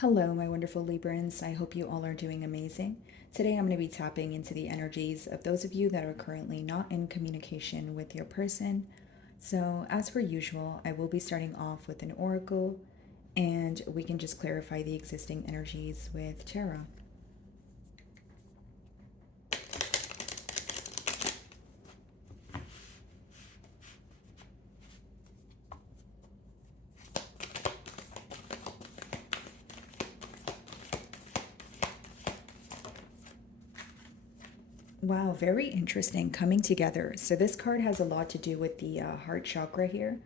Hello, my wonderful Librans. I hope you all are doing amazing. Today, I'm going to be tapping into the energies of those of you that are currently not in communication with your person. So, as per usual, I will be starting off with an oracle, and we can just clarify the existing energies with tarot. Wow, very interesting coming together. So, this card has a lot to do with the heart chakra here.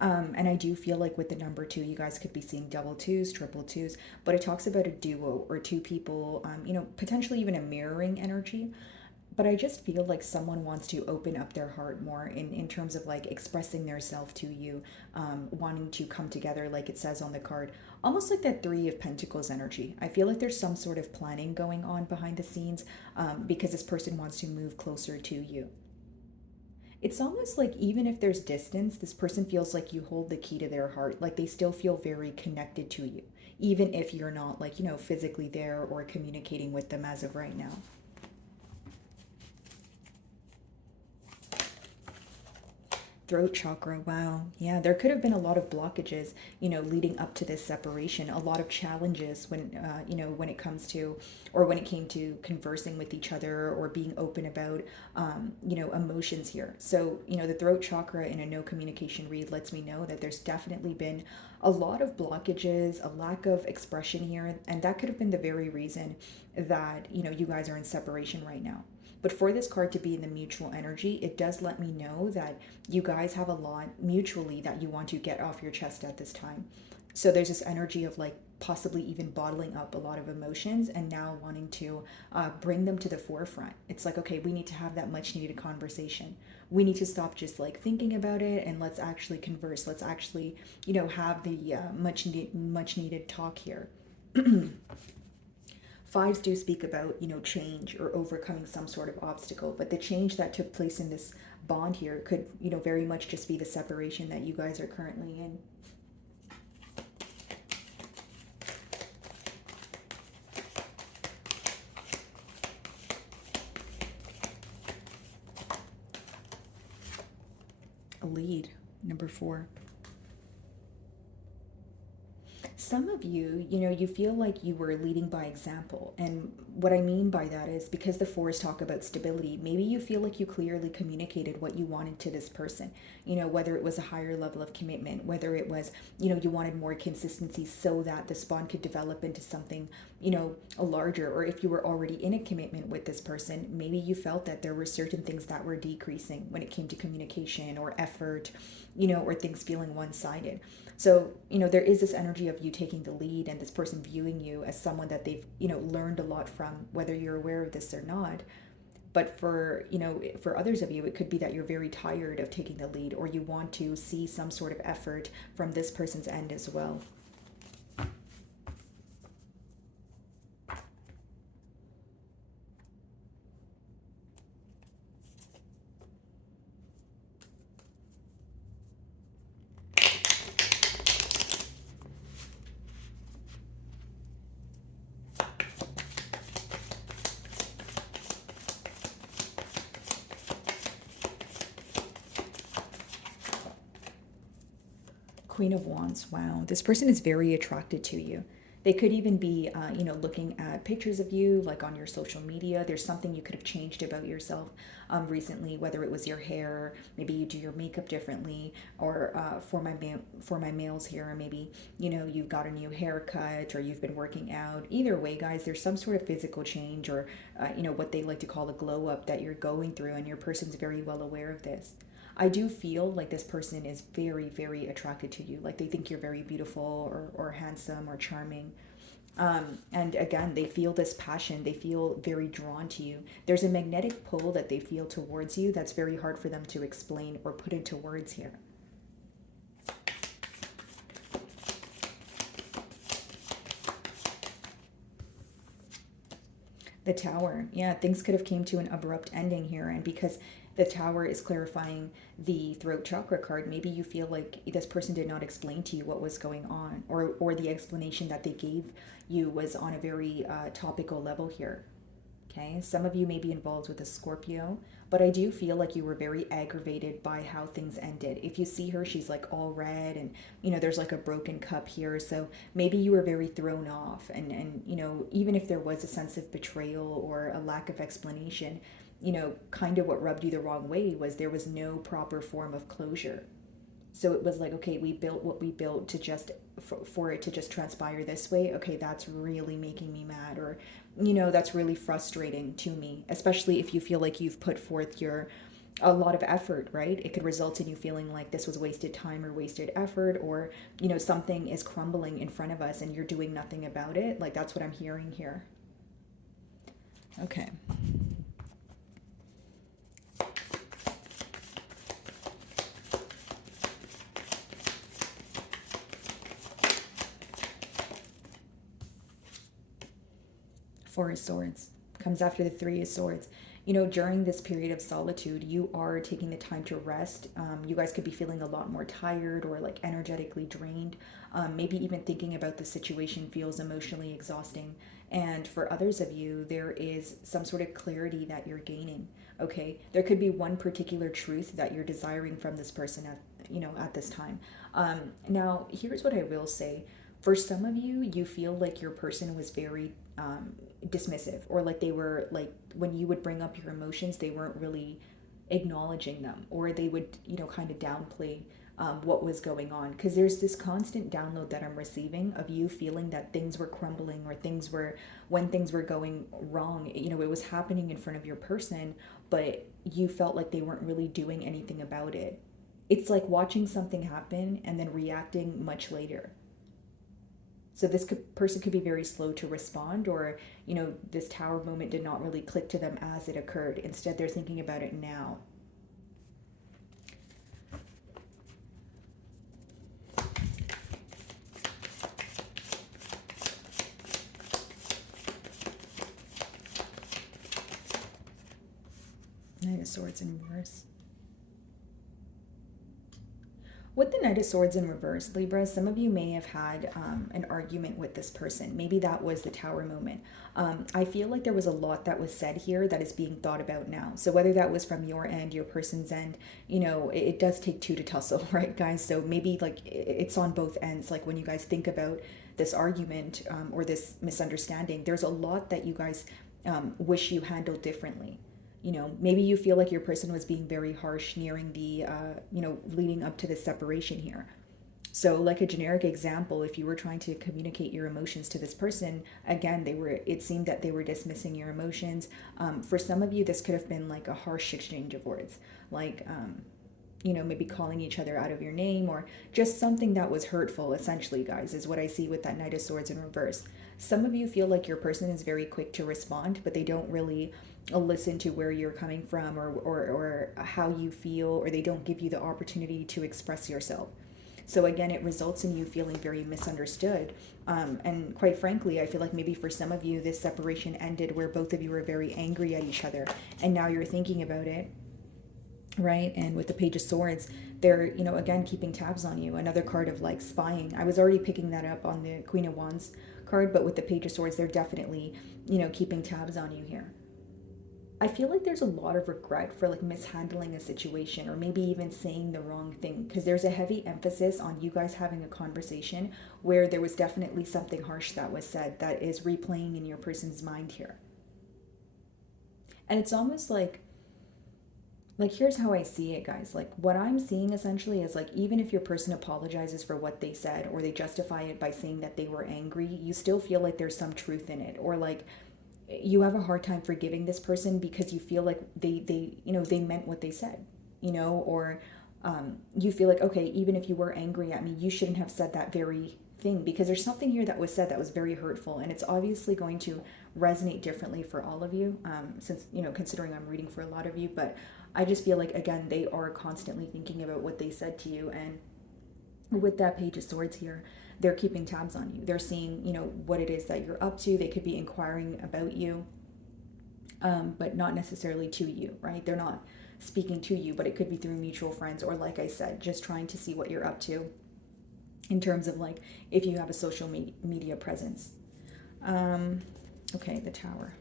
And I do feel like with the number two, you guys could be seeing double twos, triple twos, but it talks about a duo or two people, potentially even a mirroring energy. But I just feel like someone wants to open up their heart more in terms of like expressing their self to you, wanting to come together, like it says on the card, almost like that Three of Pentacles energy. I feel like there's some sort of planning going on behind the scenes because this person wants to move closer to you. It's almost like even if there's distance, this person feels like you hold the key to their heart, like they still feel very connected to you, even if you're not like, physically there or communicating with them as of right now. Throat chakra, wow. Yeah, there could have been a lot of blockages, leading up to this separation, a lot of challenges when it comes to, or when it came to conversing with each other or being open about, emotions here. So, the throat chakra in a no communication read lets me know that there's definitely been a lot of blockages, a lack of expression here, and that could have been the very reason that, you guys are in separation right now. But for this card to be in the mutual energy, it does let me know that you guys have a lot mutually that you want to get off your chest at this time. So there's this energy of like possibly even bottling up a lot of emotions and now wanting to bring them to the forefront. It's like, okay, we need to have that much needed conversation. We need to stop just like thinking about it and let's actually converse. Let's actually, have the much needed talk here. Fives do speak about, change or overcoming some sort of obstacle, but the change that took place in this bond here could, very much just be the separation that you guys are currently in. A lead, number four. Some of you, you feel like you were leading by example. And what I mean by that is because the fours talk about stability, maybe you feel like you clearly communicated what you wanted to this person, whether it was a higher level of commitment, whether it was, you wanted more consistency so that this bond could develop into something, a larger, or if you were already in a commitment with this person, maybe you felt that there were certain things that were decreasing when it came to communication or effort, or things feeling one-sided. So, there is this energy of you taking the lead and this person viewing you as someone that they've, learned a lot from, whether you're aware of this or not. But for others of you, it could be that you're very tired of taking the lead or you want to see some sort of effort from this person's end as well. Queen of Wands, wow. This person is very attracted to you. They could even be, looking at pictures of you, like on your social media. There's something you could have changed about yourself recently, whether it was your hair, maybe you do your makeup differently, or for my males here, maybe you've got a new haircut or you've been working out. Either way, guys, there's some sort of physical change or what they like to call a glow up that you're going through, and your person's very well aware of this. I do feel like this person is very, very attracted to you. Like they think you're very beautiful or handsome or charming. And again, they feel this passion. They feel very drawn to you. There's a magnetic pull that they feel towards you that's very hard for them to explain or put into words here. The Tower. Yeah, things could have came to an abrupt ending here. And because The Tower is clarifying the throat chakra card. Maybe you feel like this person did not explain to you what was going on, or the explanation that they gave you was on a very topical level here. Okay, some of you may be involved with a Scorpio, but I do feel like you were very aggravated by how things ended. If you see her, she's like all red, and there's like a broken cup here. So maybe you were very thrown off, and even if there was a sense of betrayal or a lack of explanation, kind of what rubbed you the wrong way was there was no proper form of closure. So it was like, okay, we built what we built to just for it to just transpire this way. Okay, that's really making me mad, or that's really frustrating to me, especially if you feel like you've put forth a lot of effort, right? It could result in you feeling like this was wasted time or wasted effort, or something is crumbling in front of us and you're doing nothing about it. Like, that's what I'm hearing here. Okay. Four of Swords comes after the Three of Swords. During this period of solitude, you are taking the time to rest. You guys could be feeling a lot more tired or like energetically drained. Maybe even thinking about the situation feels emotionally exhausting. And for others of you, there is some sort of clarity that you're gaining. Okay, there could be one particular truth that you're desiring from this person at this time. Now, here's what I will say. For some of you, you feel like your person was very dismissive, or like they were like, when you would bring up your emotions, they weren't really acknowledging them, or they would kind of downplay what was going on, because there's this constant download that I'm receiving of you feeling that things were crumbling, or when things were going wrong, it was happening in front of your person, but you felt like they weren't really doing anything about it. It's like watching something happen and then reacting much later. So this person could be very slow to respond, or, this Tower moment did not really click to them as it occurred. Instead, they're thinking about it now. Knight of Swords in reverse. With the Knight of Swords in reverse, Libra, some of you may have had an argument with this person. Maybe that was the Tower moment. I feel like there was a lot that was said here that is being thought about now. So whether that was from your end, your person's end, it does take two to tussle, right, guys? So maybe like it's on both ends. Like when you guys think about this argument or this misunderstanding, there's a lot that you guys wish you handled differently. Maybe you feel like your person was being very harsh nearing the, leading up to the separation here. So like a generic example, if you were trying to communicate your emotions to this person, again, it seemed that they were dismissing your emotions. For some of you, this could have been like a harsh exchange of words, like, maybe calling each other out of your name, or just something that was hurtful, essentially, guys, is what I see with that Knight of Swords in reverse. Some of you feel like your person is very quick to respond, but they don't really listen to where you're coming from, or how you feel, or they don't give you the opportunity to express yourself. So again, it results in you feeling very misunderstood. And quite frankly, I feel like maybe for some of you, this separation ended where both of you were very angry at each other, and now you're thinking about it, right? And with the Page of Swords, they're, again, keeping tabs on you. Another card of like spying. I was already picking that up on the Queen of Wands card, but with the Page of Swords, they're definitely, keeping tabs on you here. I feel like there's a lot of regret for like mishandling a situation, or maybe even saying the wrong thing, because there's a heavy emphasis on you guys having a conversation where there was definitely something harsh that was said that is replaying in your person's mind here. And it's almost like here's how I see it, guys. Like what I'm seeing essentially is like, even if your person apologizes for what they said, or they justify it by saying that they were angry, you still feel like there's some truth in it, or like you have a hard time forgiving this person because you feel like they meant what they said, or you feel like, okay, even if you were angry at me, you shouldn't have said that very thing, because there's something here that was said that was very hurtful, and it's obviously going to resonate differently for all of you, since, considering I'm reading for a lot of you. But I just feel like, again, they are constantly thinking about what they said to you, and with that Page of Swords here, they're keeping tabs on you. They're seeing, what it is that you're up to. They could be inquiring about you, but not necessarily to you, right? They're not speaking to you, but it could be through mutual friends, or like I said, just trying to see what you're up to in terms of like if you have a social media presence. Okay, the Tower.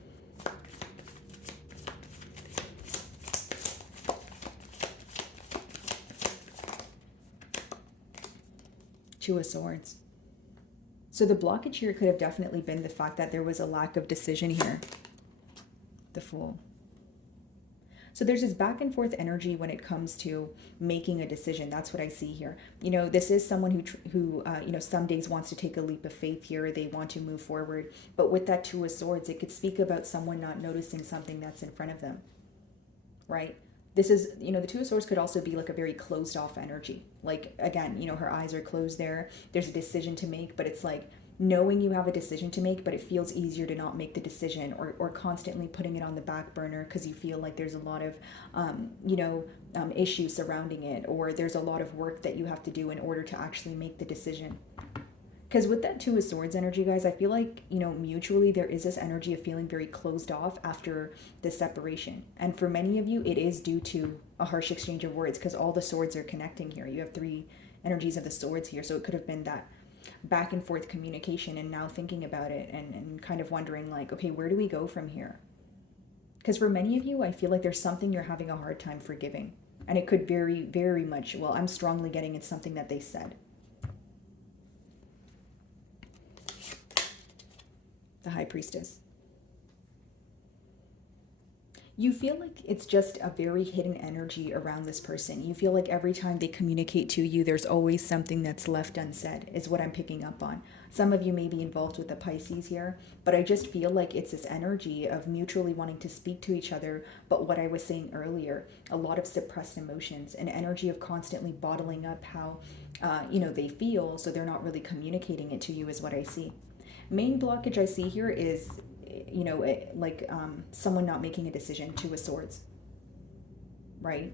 Two of Swords. So the blockage here could have definitely been the fact that there was a lack of decision here. The Fool. So there's this back and forth energy when it comes to making a decision. That's what I see here. You know, this is someone who you know, some days wants to take a leap of faith here. They want to move forward. But with that Two of Swords, it could speak about someone not noticing something that's in front of them, right? This is, you know, the Two of Swords could also be like a very closed off energy. Like, again, you know, her eyes are closed there. There's a decision to make, but it's like, knowing you have a decision to make, but it feels easier to not make the decision, or constantly putting it on the back burner because you feel like there's a lot of, issues surrounding it, or there's a lot of work that you have to do in order to actually make the decision. Because with that Two of Swords energy, guys, I feel like, you know, mutually there is this energy of feeling very closed off after the separation. And for many of you, it is due to a harsh exchange of words, because all the swords are connecting here. You have three energies of the swords here, so it could have been that back and forth communication, and now thinking about it and kind of wondering like, okay, where do we go from here? Because for many of you, I feel like there's something you're having a hard time forgiving, and it could very, very much, well, I'm strongly getting it's something that they said. The High Priestess. You feel like it's just a very hidden energy around this person. You feel like every time they communicate to you, there's always something that's left unsaid, is what I'm picking up on. Some of you may be involved with the Pisces here, but I just feel like it's this energy of mutually wanting to speak to each other. But what I was saying earlier, a lot of suppressed emotions, an energy of constantly bottling up how, they feel, so they're not really communicating it to you, is what I see. Main blockage I see here is, someone not making a decision. Two of Swords, right?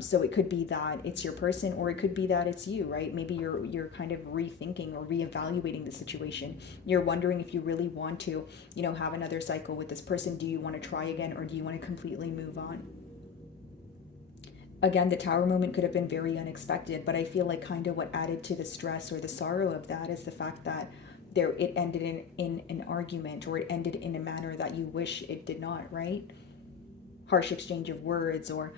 So it could be that it's your person, or it could be that it's you, right? Maybe you're kind of rethinking or reevaluating the situation. You're wondering if you really want to, have another cycle with this person. Do you want to try again, or do you want to completely move on? Again, the Tower moment could have been very unexpected, but I feel like kind of what added to the stress or the sorrow of that is the fact that it ended in an argument, or it ended in a manner that you wish it did not, right? Harsh exchange of words, or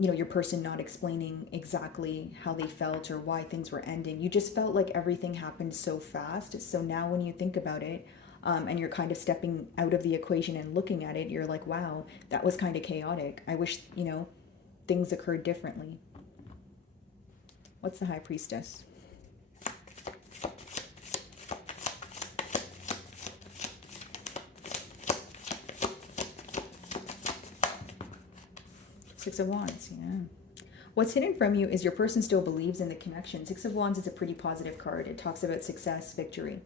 your person not explaining exactly how they felt or why things were ending. You just felt like everything happened so fast. So now when you think about it, and you're kind of stepping out of the equation and looking at it, you're like, wow, that was kind of chaotic. I wish, things occurred differently. What's the High Priestess? Six of Wands, yeah. What's hidden from you is your person still believes in the connection. Six of Wands is a pretty positive card. It talks about success, victory.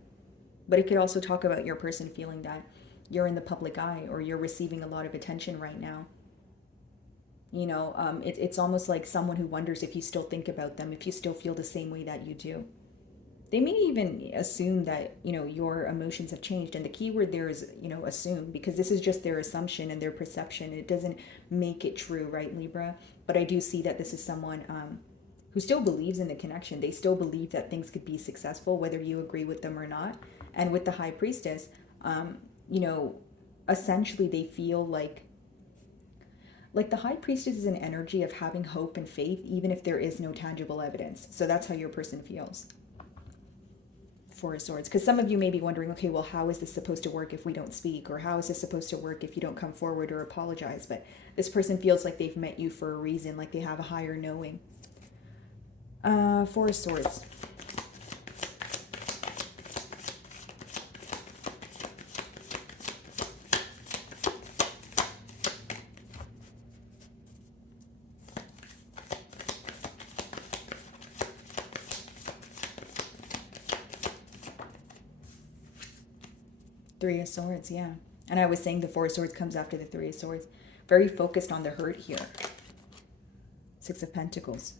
But it could also talk about your person feeling that you're in the public eye, or you're receiving a lot of attention right now. It's almost like someone who wonders if you still think about them, if you still feel the same way that you do. They may even assume that, your emotions have changed. And the key word there is, assume, because this is just their assumption and their perception. It doesn't make it true, right, Libra? But I do see that this is someone who still believes in the connection. They still believe that things could be successful, whether you agree with them or not. And with the High Priestess, essentially they feel like the High Priestess is an energy of having hope and faith, even if there is no tangible evidence. So that's how your person feels. Four of Swords. Because some of you may be wondering, okay, well, how is this supposed to work if we don't speak? Or how is this supposed to work if you don't come forward or apologize? But this person feels like they've met you for a reason, like they have a higher knowing. Four of Swords. Three of Swords, yeah. And I was saying the Four of Swords comes after the Three of Swords. Very focused on the hurt here. Six of Pentacles.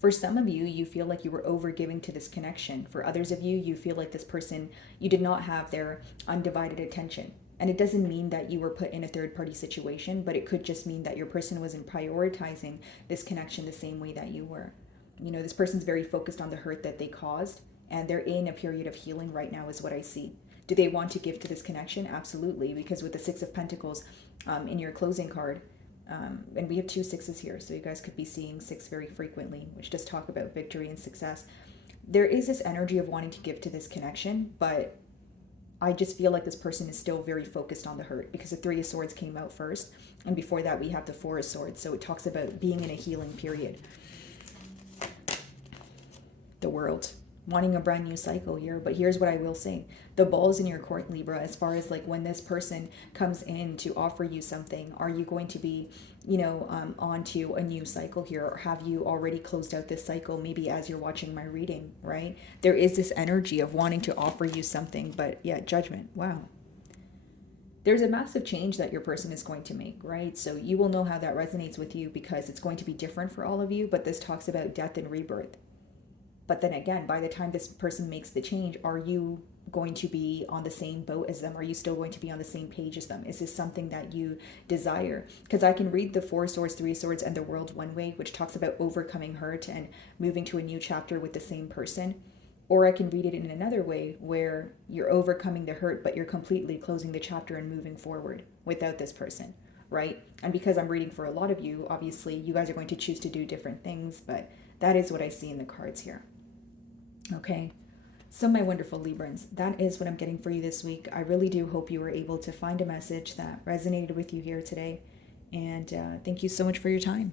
For some of you, you feel like you were overgiving to this connection. For others of you, you feel like this person, you did not have their undivided attention. And it doesn't mean that you were put in a third party situation, but it could just mean that your person wasn't prioritizing this connection the same way that you were. You know, this person's very focused on the hurt that they caused, and they're in a period of healing right now, is what I see. Do they want to give to this connection? Absolutely, because with the Six of Pentacles in your closing card, and we have 2 sixes here, so you guys could be seeing 6 very frequently, which does talk about victory and success. There is this energy of wanting to give to this connection, but I just feel like this person is still very focused on the hurt, because the 3 of Swords came out first, and before that we have the 4 of Swords, so it talks about being in a healing period. The World, wanting a brand new cycle here. But here's what I will say: the ball's in your court, Libra, as far as like when this person comes in to offer you something. Are you going to be, you know, onto a new cycle here, or have you already closed out this cycle, maybe as you're watching my reading, right? There is this energy of wanting to offer you something, but yeah, Judgment. Wow. There's a massive change that your person is going to make, right? So you will know how that resonates with you, because it's going to be different for all of you, but this talks about death and rebirth. But then again, by the time this person makes the change, are you going to be on the same boat as them? Are you still going to be on the same page as them? Is this something that you desire? Because I can read the 4 Swords, 3 Swords, and the World one way, which talks about overcoming hurt and moving to a new chapter with the same person. Or I can read it in another way, where you're overcoming the hurt, but you're completely closing the chapter and moving forward without this person, right? And because I'm reading for a lot of you, obviously you guys are going to choose to do different things, but that is what I see in the cards here. Okay, so my wonderful Librans, that is what I'm getting for you this week. I really do hope you were able to find a message that resonated with you here today. And thank you so much for your time.